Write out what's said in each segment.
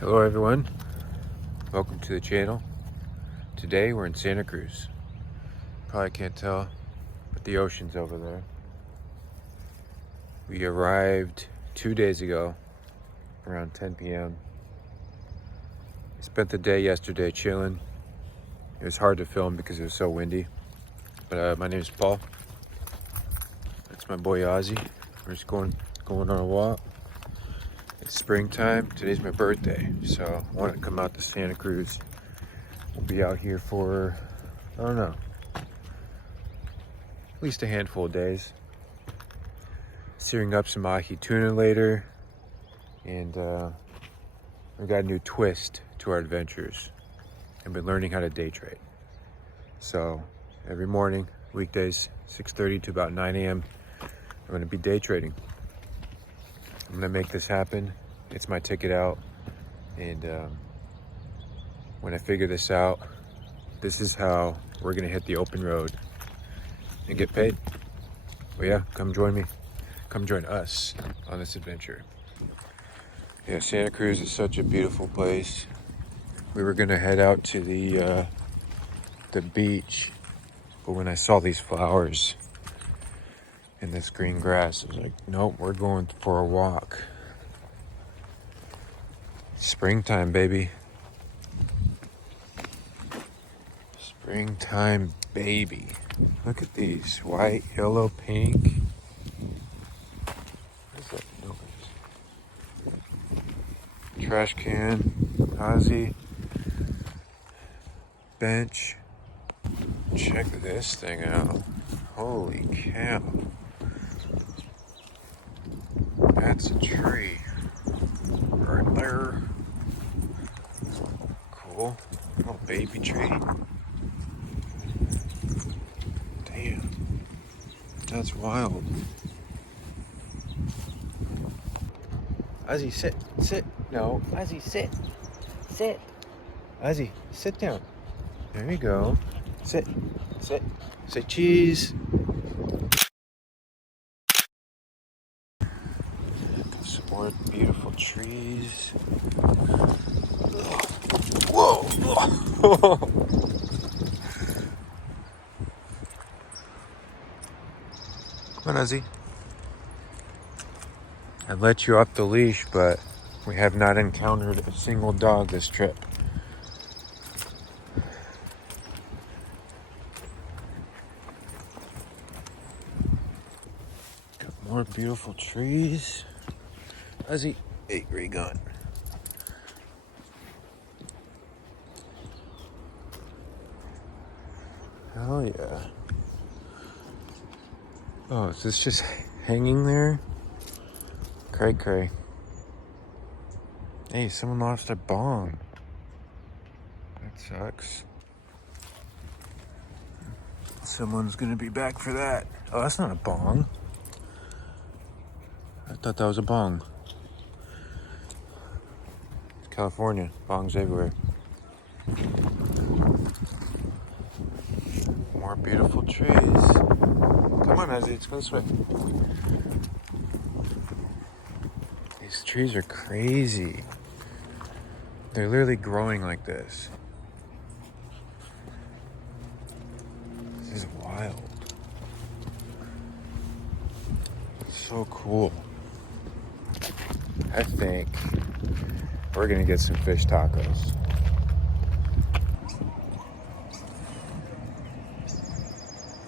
Hello everyone, welcome to the channel. Today we're in Santa Cruz. Probably can't tell, but the ocean's over there. We arrived 2 days ago around 10 p.m. We spent the day yesterday chilling. It was hard to film because it was so windy. But my name is Paul. That's my boy Ozzie. We're just going on a walk. It's springtime. Today's my birthday, so I want to come out to Santa Cruz. We'll be out here for, I don't know, at least a handful of days. Searing up some ahi tuna later, and we got a new twist to our adventures. I've been learning how to day trade. So every morning, weekdays, 6:30 to about 9 a.m., I'm going to be day trading. I'm gonna make this happen. It's my ticket out. And when I figure this out, this is how we're gonna hit the open road and get paid. Well, yeah, come join me. Come join us on this adventure. Yeah, Santa Cruz is such a beautiful place. We were gonna head out to the beach, but when I saw these flowers and this green grass, I was like, nope, we're going for a walk. Springtime, baby. Springtime, baby. Look at these, white, yellow, pink. What is that noise? Trash can, Ozzie, bench. Check this thing out. Holy cow. That's a tree right there. Cool. Little baby tree. Damn. That's wild. Ozzie, sit. No, Ozzie, sit. Ozzie, sit down. There you go. Sit. Say cheese. Some more beautiful trees. Whoa! Come on, Ozzie. I let you off the leash, but we have not encountered a single dog this trip. Got more beautiful trees. Ozzie, hey, where you going? Hell yeah. Oh, is this just hanging there? Cray. Hey, someone lost their bong. That sucks. Someone's gonna be back for that. Oh, that's not a bong. I thought that was a bong. It's California. Bongs everywhere. More beautiful trees. Come on, Ozzie, let's go this way. These trees are crazy. They're literally growing like this. This is wild. So cool. I think we're gonna get some fish tacos.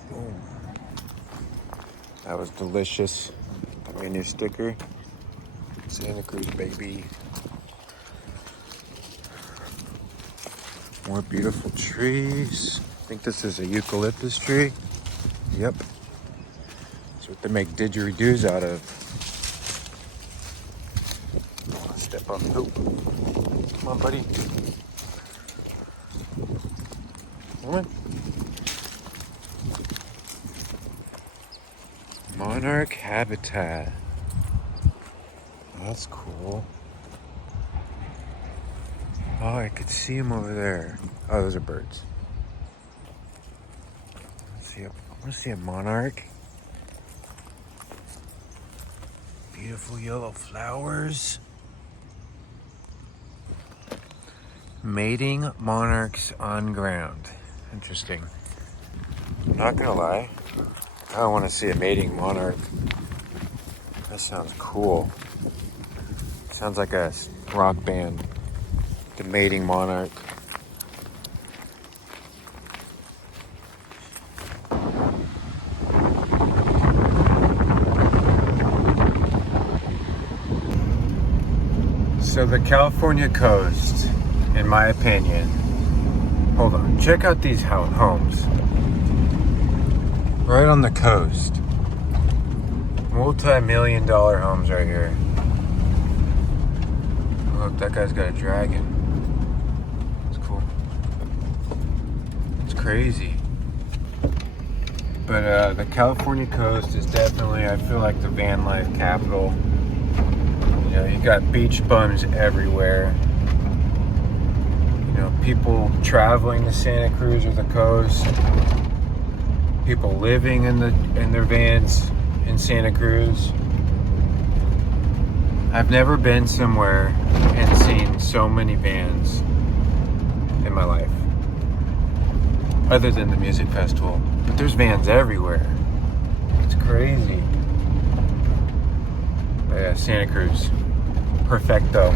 Boom. That was delicious. Put me a new sticker. Santa Cruz, baby. More beautiful trees. I think this is a eucalyptus tree. Yep. That's what they make didgeridoos out of. Oh, step up. Oh. Come on, buddy. Come on. Monarch habitat. That's cool. Oh, I could see him over there. Oh, those are birds. I want to see a monarch. Beautiful yellow flowers. Mating monarchs on ground. Interesting. I'm not gonna lie, I don't want to see a mating monarch. That sounds cool. Sounds like a rock band. The mating monarch. So the California coast, in my opinion, hold on, check out these homes. Right on the coast. Multi-million-dollar homes right here. Look, that guy's got a dragon. It's cool. It's crazy. But the California coast is definitely, I feel like, the van life capital. You know, you got beach bums everywhere. You know, people traveling to Santa Cruz or the coast. People living in their vans in Santa Cruz. I've never been somewhere and seen so many vans in my life, other than the music festival. But there's vans everywhere. It's crazy. But yeah, Santa Cruz. Perfecto.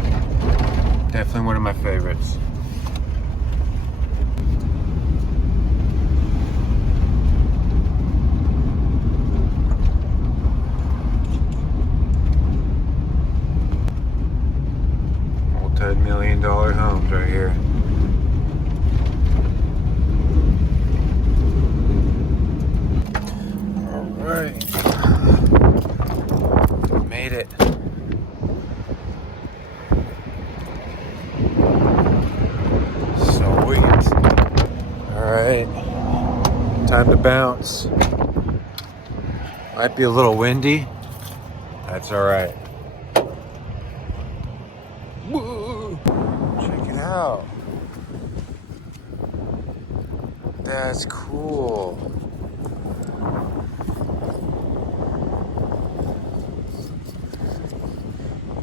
Definitely one of my favorites. Multi-million-dollar homes right here. All right. Made it. Sweet. All right. Time to bounce. Might be a little windy. That's all right. Whoa. Check it out. That's cool.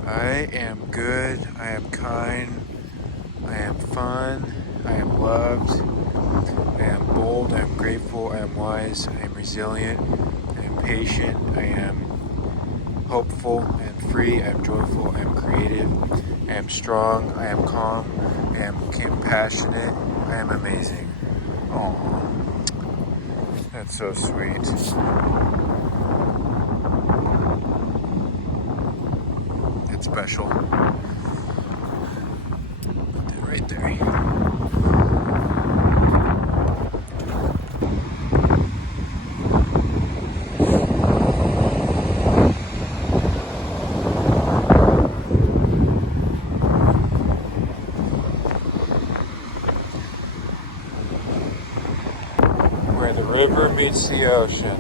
I am good. I am kind. I am fun. I am loved. I am bold. I am grateful. I am wise. I am resilient. I am patient. I am hopeful. I am free. I am joyful. I am creative. I am strong. I am calm. I am compassionate. I am amazing. Oh, that's so sweet. It's special. Put that right there. Where the river meets the ocean.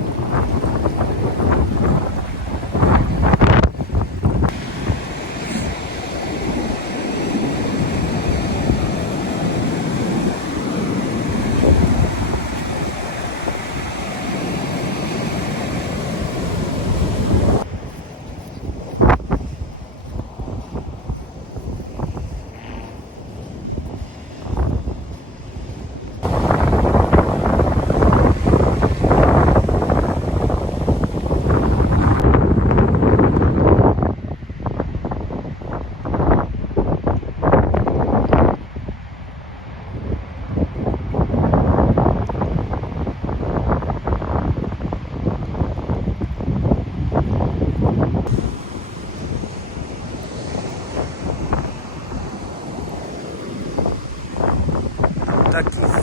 Duckies.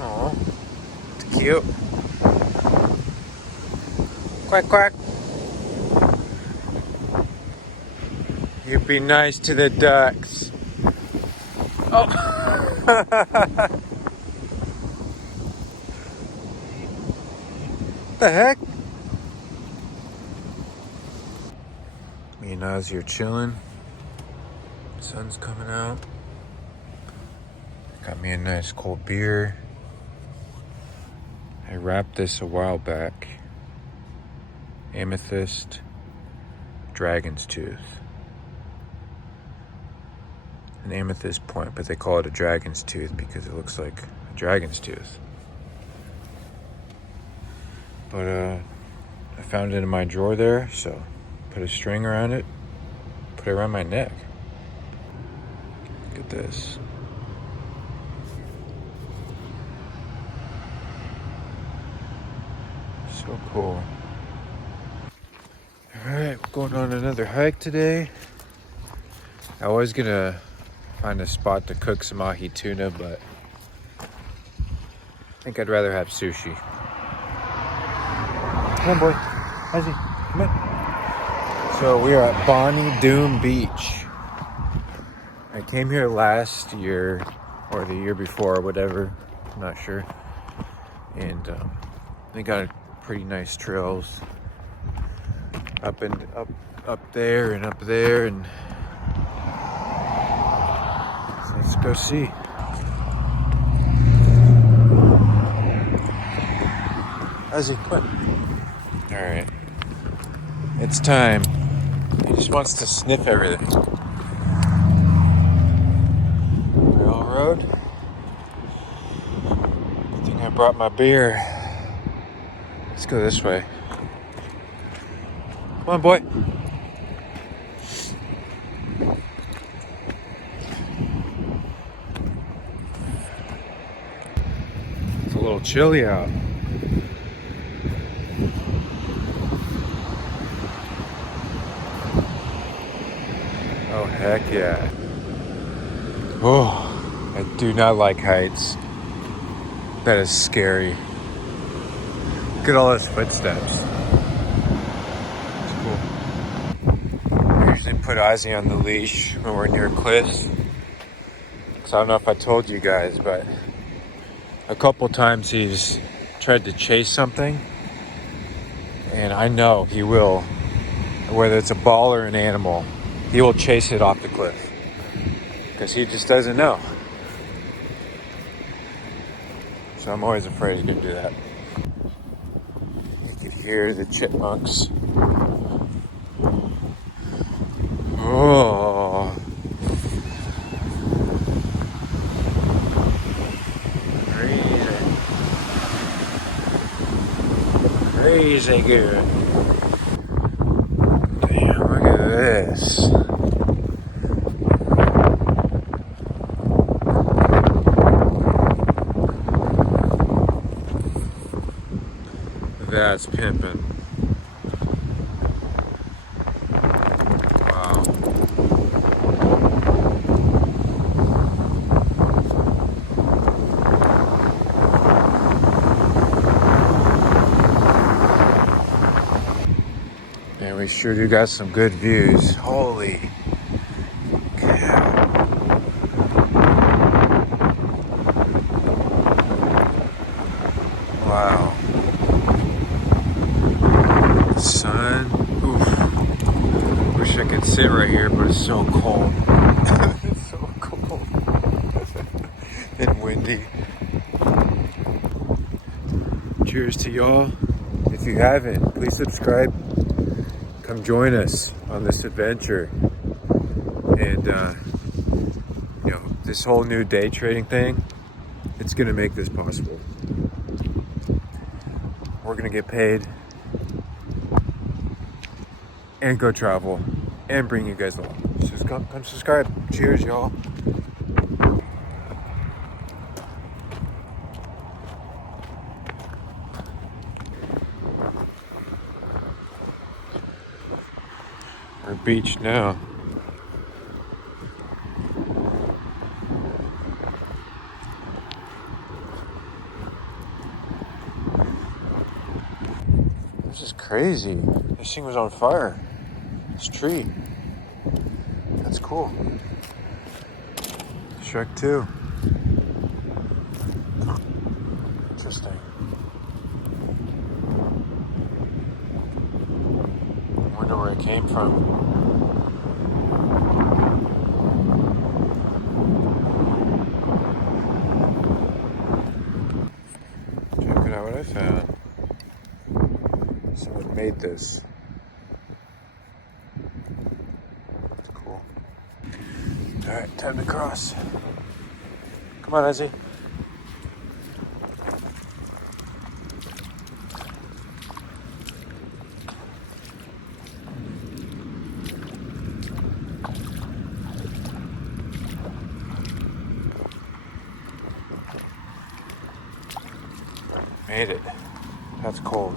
Oh, it's cute. Quack, quack. You be nice to the ducks. Oh. The heck? Me and Ozzie are chilling. Sun's coming out. Got me a nice cold beer. I wrapped this a while back. Amethyst, dragon's tooth. an amethyst point, but they call it a dragon's tooth because it looks like a dragon's tooth. But I found it in my drawer there, so put a string around it, put it around my neck. Look at this. So cool. Alright, we're going on another hike today. I was gonna find a spot to cook some ahi tuna, but I think I'd rather have sushi. Come on, boy. Ozzie, come on. So we are at Bonnie Doon Beach. I came here last year, or the year before, whatever. I'm not sure. And they got pretty nice trails up there and up there, and so let's go see. Ozzie, come on. All right, it's time. He just wants to sniff everything. Railroad. Good thing I brought my beer. Let's go this way. Come on, boy. It's a little chilly out. Oh, heck yeah. Oh, I do not like heights. That is scary. Look at all those footsteps. It's cool. I usually put Ozzie on the leash when we're near cliffs. So I don't know if I told you guys, but a couple times he's tried to chase something. And I know he will, whether it's a ball or an animal, he will chase it off the cliff. Because he just doesn't know. So I'm always afraid he's gonna do that. You could hear the chipmunks. Oh. Crazy good. Damn, look at this. That's pimping. Wow. Man, we sure do got some good views. Holy cow. Wow. Sun. Oof. Wish I could sit right here, but it's so cold. It's so cold. And windy. Cheers to y'all. If you haven't, please subscribe. Come join us on this adventure. And, you know, this whole new day trading thing, it's going to make this possible. We're going to get paid and go travel and bring you guys along. So just come subscribe. Cheers, y'all. Our beach now. This is crazy. This thing was on fire. This tree. That's cool. Shrek 2. Interesting. I wonder where it came from. Check it out what I found. Someone made this. All right, time to cross. Come on, Ozzie. Made it. That's cold.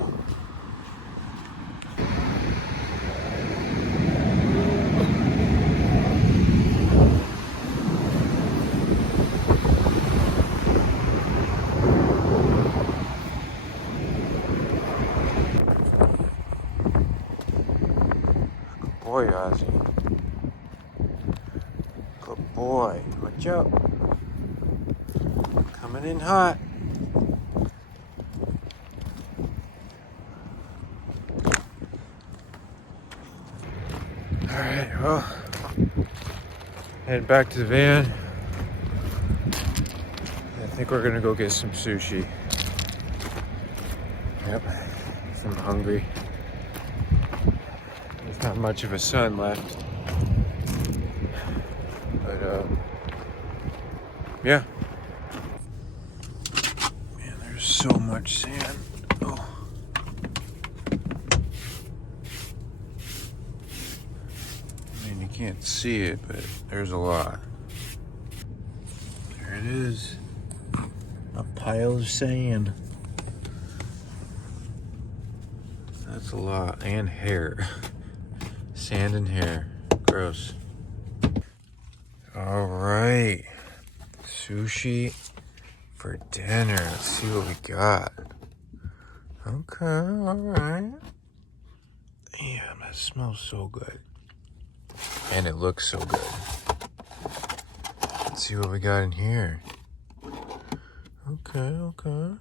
Good boy, Ozzie. Good boy. Watch out. Coming in hot. Alright, well, head back to the van. I think we're gonna go get some sushi. Yep, I'm hungry. There's not much of a sun left. But, yeah. Man, there's so much sand. Oh. You can't see it, but there's a lot. There it is. A pile of sand. That's a lot. And hair. Sand and hair. Gross. Alright. Sushi for dinner. Let's see what we got. Okay, alright. Damn, that smells so good. And it looks so good. Let's see what we got in here. Okay.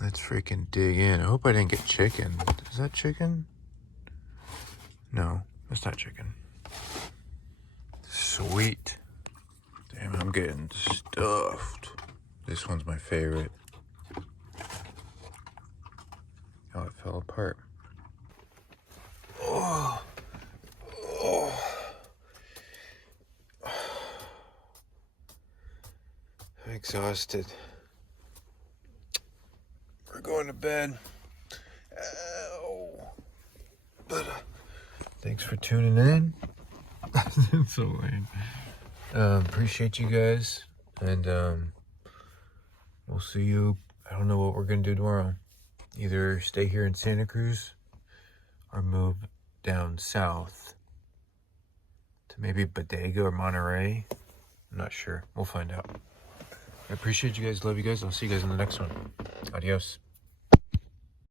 Let's freaking dig in. I hope I didn't get chicken. Is that chicken? No, that's not chicken. Sweet. Damn, I'm getting stuffed. This one's my favorite. Oh, it fell apart. Oh. I'm exhausted. We're going to bed. Ow. But thanks for tuning in. It's so lame. Appreciate you guys, and we'll see you. I don't know what we're gonna do tomorrow. Either stay here in Santa Cruz or move down south to maybe Bodega or Monterey. I'm not sure. We'll find out. I appreciate you guys. Love you guys. I'll see you guys in the next one. Adios.